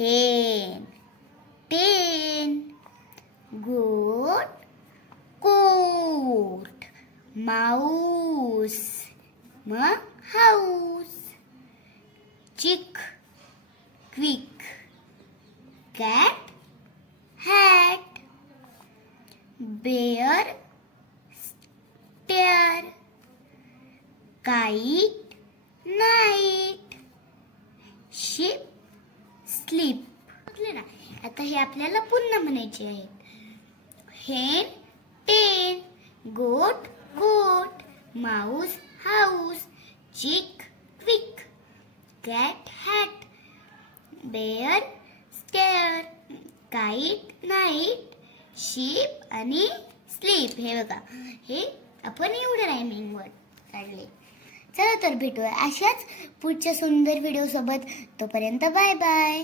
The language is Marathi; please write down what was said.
hen, ten, goat, coat, mouse, house, chick, quick, cat, hat, bear, stare, kite, night, sheep, sleep. ना आता हे आपल्याला पुन्हा म्हणायचे आहेत. hen, ten, goat, coat, mouse, house, chick, quick, cat, hat, bear, stare, kite, night, sheep आणि sleep. हे बघा, हे आपण एवढं रायमिंग वर्ड काढले. चला तर भेटूया अशाच पुढच्या सुंदर व्हिडिओ सोबत. तोपर्यंत बाय बाय.